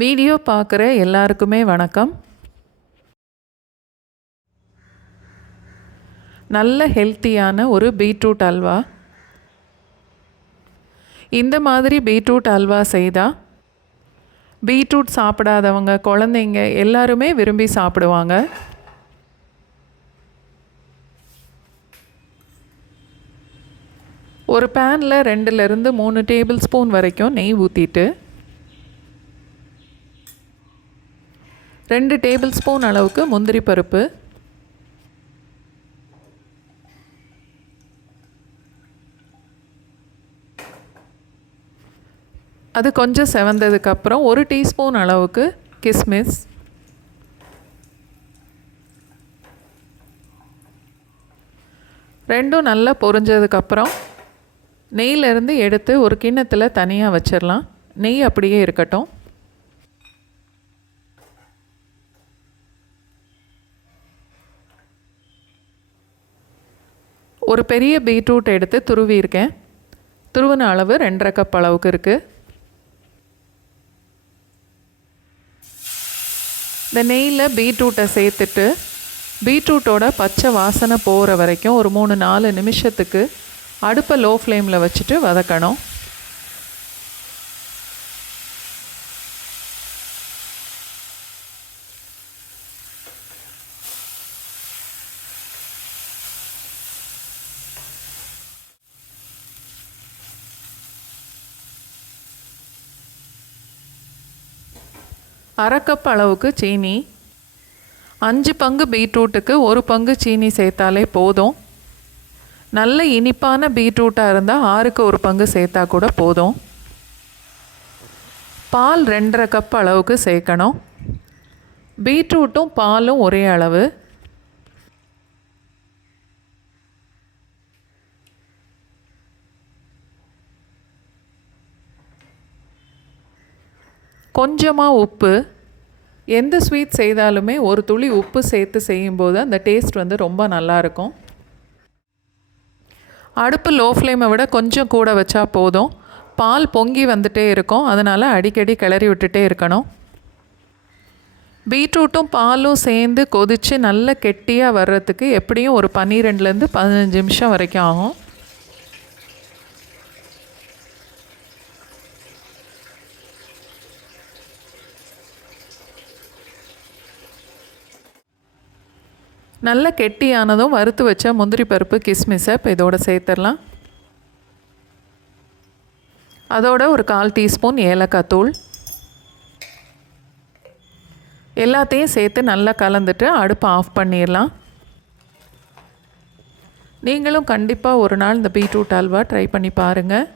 Video பார்க்குற எல்லாருக்குமே வணக்கம். நல்ல ஹெல்த்தியான ஒரு பீட்ரூட் அல்வா. இந்த மாதிரி பீட்ரூட் அல்வா செய்தால் பீட்ரூட் சாப்பிடாதவங்க, குழந்தைங்க எல்லாருமே விரும்பி சாப்பிடுவாங்க. ஒரு பேனில் 2லிருந்து 3 டேபிள் ஸ்பூன் வரைக்கும் நெய் ஊற்றிட்டு 2 டேபிள் ஸ்பூன் அளவுக்கு முந்திரி பருப்பு, அது கொஞ்சம் செவந்ததுக்கப்புறம் 1 டீஸ்பூன் அளவுக்கு கிஸ்மிஸ், ரெண்டும் நல்லா பொரிஞ்சதுக்கப்புறம் நெய்யிலேருந்து எடுத்து ஒரு கிண்ணத்தில் தனியாக வச்சிடலாம். நெய் அப்படியே இருக்கட்டும். ஒரு பெரிய பீட்ரூட் எடுத்து துருவியிருக்கேன். துருவின அளவு 2½ கப் அளவுக்கு இருக்குது. இந்த நெய்யில் பீட்ரூட்டை சேர்த்துட்டு பீட்ரூட்டோட பச்சை வாசனை போகிற வரைக்கும் ஒரு 3-4 நிமிஷத்துக்கு அடுப்பை லோ ஃப்ளேமில் வச்சுட்டு வதக்கணும். ½ கப் அளவுக்கு சீனி, 5 பங்கு பீட்ரூட்டுக்கு 1 பங்கு சீனி சேர்த்தாலே போதும். நல்ல இனிப்பான பீட்ரூட்டாக இருந்தால் 6க்கு 1 பங்கு சேர்த்தா கூட போதும். பால் 2½ கப் அளவுக்கு சேர்க்கணும். பீட்ரூட்டும் பாலும் ஒரே அளவு. கொஞ்சமாக உப்பு. எந்த ஸ்வீட் செய்தாலுமே ஒரு துளி உப்பு சேர்த்து செய்யும்போது அந்த டேஸ்ட் ரொம்ப நல்லாயிருக்கும். அடுப்பு லோ ஃப்ளேமை விட கொஞ்சம் கூட வச்சா போதும். பால் பொங்கி வந்துட்டே இருக்கும், அதனால் அடிக்கடி கிளறி விட்டுட்டே இருக்கணும். பீட்ரூட்டும் பாலும் சேர்ந்து கொதித்து நல்ல கெட்டியாக வர்றதுக்கு எப்படியும் ஒரு 12லேருந்து 15 நிமிஷம் வரைக்கும் ஆகும். நல்ல கெட்டியானதும் வறுத்து வச்ச முந்திரி பருப்பு, கிஸ்மிஸை இப்போ இதோட சேர்த்துடலாம். அதோட ஒரு 1/4 டீஸ்பூன் ஏலக்காய் தூள். எல்லாத்தையும் சேர்த்து நல்லா கலந்துட்டு அடுப்பை ஆஃப் பண்ணிடலாம். நீங்களும் கண்டிப்பாக ஒரு நாள் இந்த பீட்ரூட் அல்வா ட்ரை பண்ணி பாருங்கள்.